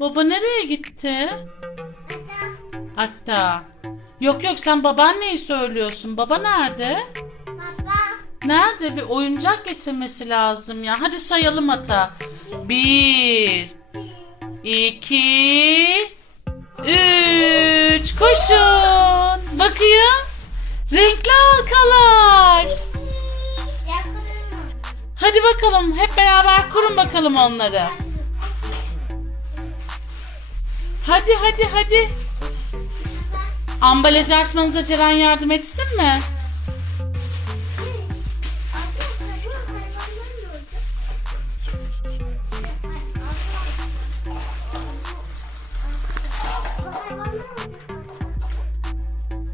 Baba nereye gitti? Hatta. Yok yok sen babaanneyi söylüyorsun. Baba nerede? Nerede? Bir oyuncak getirmesi lazım ya. Hadi sayalım hata. Bir, iki, üç. Koşun. Bakayım. Renkli halkalar. Hadi bakalım hep beraber kurun bakalım onları. Hadi hadi hadi. Ambalaj açmanıza Ceren yardım etsin mi?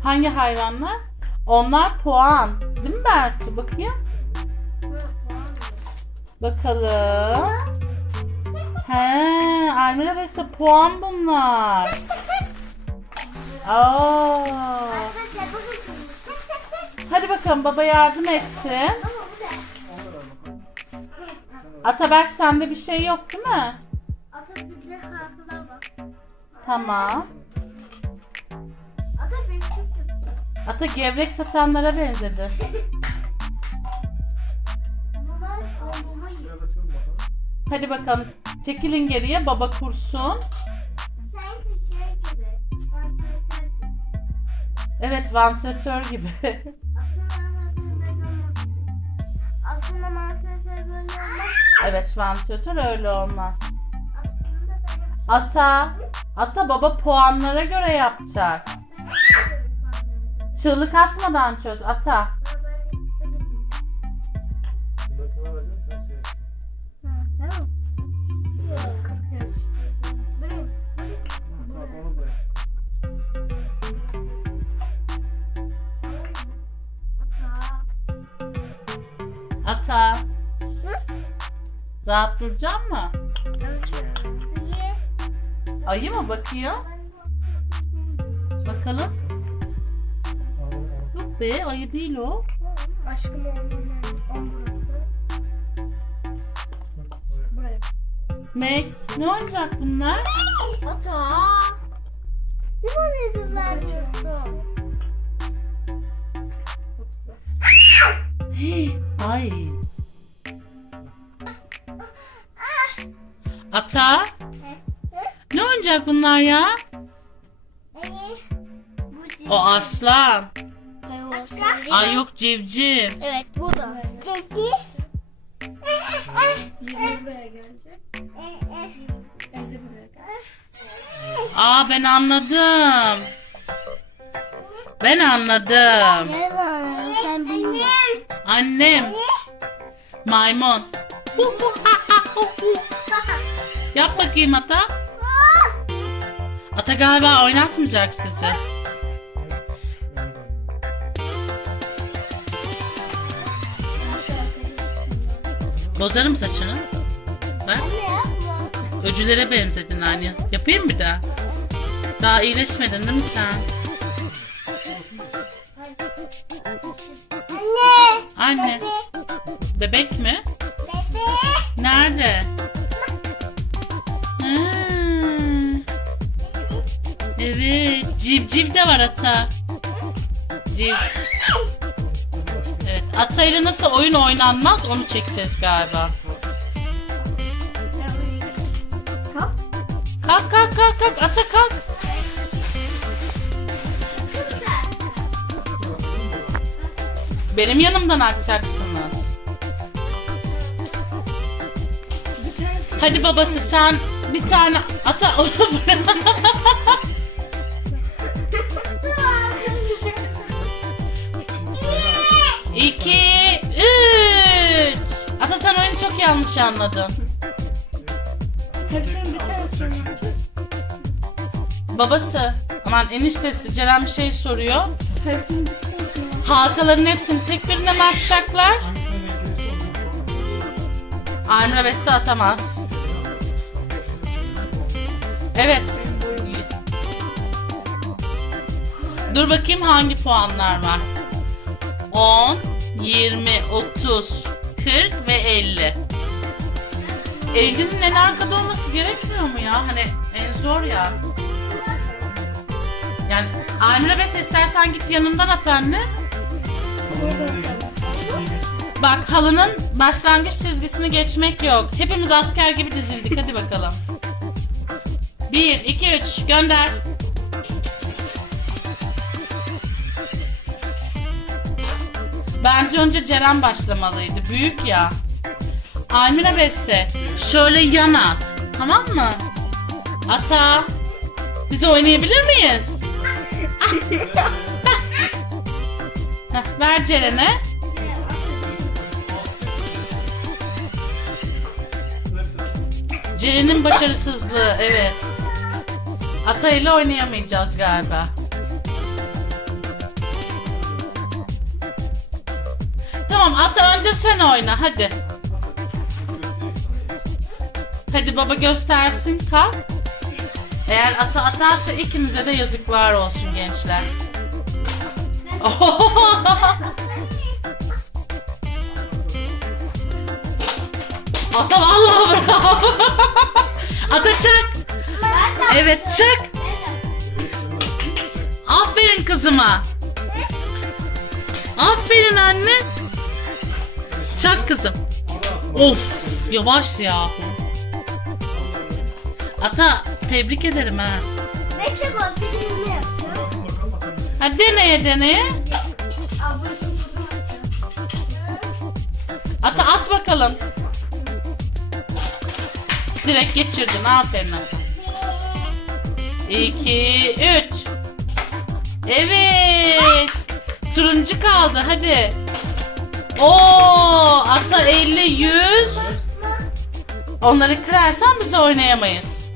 Hangi hayvanlar? Onlar puan. Değil mi Bertu? Bakayım. Bakalım. He, Almira Beste puan bunlar. Aa. Hadi bakalım baba yardım etsin. Ataberk sende bir şey yok değil mi? Tamam. Ata gevrek satanlara benzedi. Hadi bakalım çekilin geriye baba kursun. Evet vantilatör gibi. Aslında mantıklı böyle olmaz. evet vantilatör öyle olmaz. Ata, ata baba puanlara göre yapacak. Çığlık atmadan çöz ata. Ata. Rahat duracak mı? Ayı mı bakıyor? Bakalım. Yok be ayı değil o. Aşkım. Buraya. Max ne olacak bunlar? Ata. Ne bana izin vermiyorsun? Hey, Ay. Ata ne olacak bunlar ya? O aslan. Ay yok civciv. Evet bu da. Buraya gelecek. Aa ben anladım. Ben anladım. Annem. Maymun. Yap bakayım Ata. Ata galiba oynatmayacak sizi. Bozarım saçını. Bak. Öcülere benzedin anne. Yapayım bir daha. Daha iyileşmedin değil mi sen? Anne. Bebek mi? Bebe. Nerede? Ha. Evet. Civciv de var ata. Civ. Evet. Ata ile nasıl oyun oynanmaz onu çekeceğiz galiba. Kalk kalk kalk kalk ata kalk. Benim yanımdan atacaksınız. Hadi babası sen bir tane ata onu. İki, üç. Ata sen oyunu çok yanlış anladın. Hepsinin bir tanesini yapacağız. Babası, aman eniştesi Ceren bir şey soruyor. Hepsinin Halkaların hepsini tek birine mi atacaklar? Almira Beste atamaz. Evet. Dur bakayım hangi puanlar var. 10, 20, 30, 40 ve 50. elinin en arkada olması gerekmiyor mu ya? Hani en zor ya. Yani Almira Bes istersen git yanından at anne. Bak halının başlangıç çizgisini geçmek yok. Hepimiz asker gibi dizildik. Hadi bakalım. 1, 2, 3 gönder. Bence önce Ceren başlamalıydı. Büyük ya. Almira Beste şöyle yan at. Tamam mı? Ata. Biz oynayabilir miyiz? Ver Ceren'e. Ceren'in başarısızlığı evet. Ata ile oynayamayacağız galiba. Tamam Ata önce sen oyna hadi. Hadi baba göstersin kalk. Eğer ata atarsa ikinize de yazıklar olsun gençler. Ata Ata çak. Evet çak. Aferin kızıma. Aferin anne. Çak kızım. Of yavaş yahu. Ata tebrik ederim ha. Bekle bak bir ne yapacağım? Ha deneye deneye. Ata at bakalım. Direkt geçirdin aferin ata. 2 3 Evet. Turuncu kaldı hadi. Oo, ata 50 100. Onları kırarsan biz oynayamayız.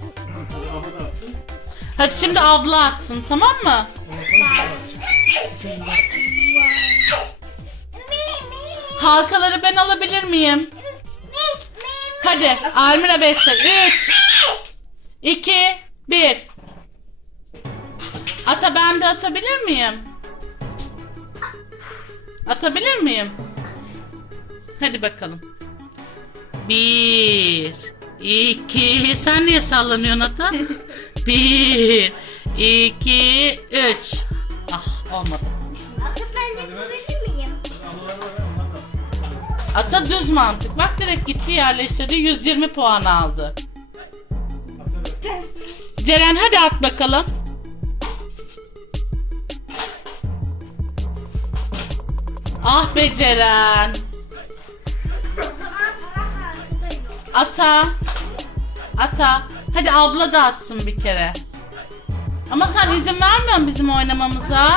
Hadi şimdi abla atsın tamam mı? Halkaları ben alabilir miyim? Hadi Almira Beste 3 2 1 Ata ben de atabilir miyim? Atabilir miyim? Hadi bakalım. 1 2 Sen niye sallanıyorsun ata? 1 2 3 Ah olmadı. Atıp ben de yapabilir miyim? Ata düz mantık. Bak direkt gitti yerleştirdi 120 puan aldı. Ceren hadi at bakalım. Ah be Ceren. Ata. Ata. Hadi abla da atsın bir kere. Ama sen izin vermiyorsun bizim oynamamıza.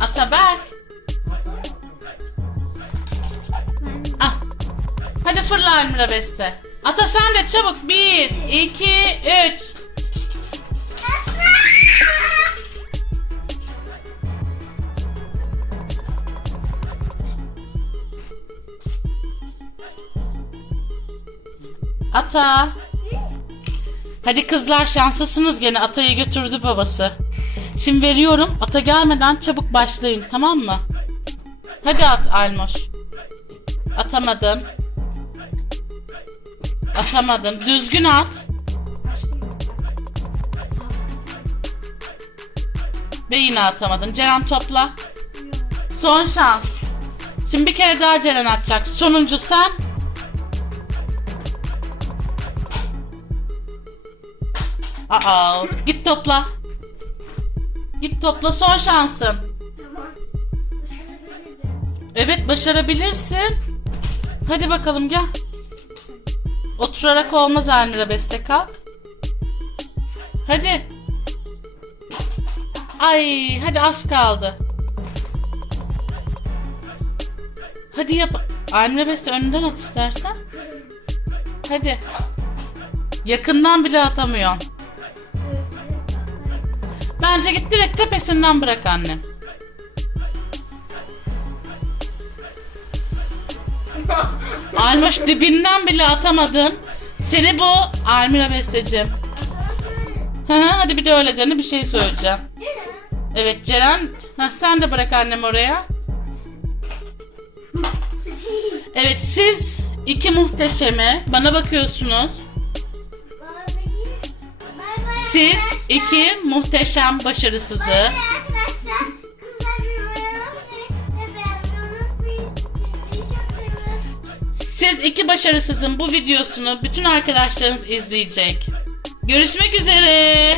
Ata ver. Ah. Hadi fırla Almira Beste. Ata sen de çabuk. Bir, iki, üç. Ata. Hadi kızlar şanslısınız gene. Ata'yı götürdü babası. Şimdi veriyorum. Ata gelmeden çabuk başlayın tamam mı? Hadi at Almoş. Atamadın. Atamadın. Düzgün at. Ve yine atamadın. Ceren topla. Son şans. Şimdi bir kere daha Ceren atacak. Sonuncu sen. Aa, git topla. Git topla son şansın. Evet başarabilirsin. Hadi bakalım gel. Oturarak olmaz Almira Beste kalk. Hadi. Ay hadi az kaldı. Hadi yap. Almira Beste önünden at istersen. Hadi. Yakından bile atamıyorsun. Bence git direkt tepesinden bırak anne. Almoş dibinden bile atamadın. Seni bu Almira besteci. Hı hadi bir de öyle dene bir şey söyleyeceğim. Evet Ceren ha, sen de bırak annem oraya. Evet siz iki muhteşeme bana bakıyorsunuz. Siz iki muhteşem başarısızı. Siz iki başarısızın bu videosunu bütün arkadaşlarınız izleyecek. Görüşmek üzere.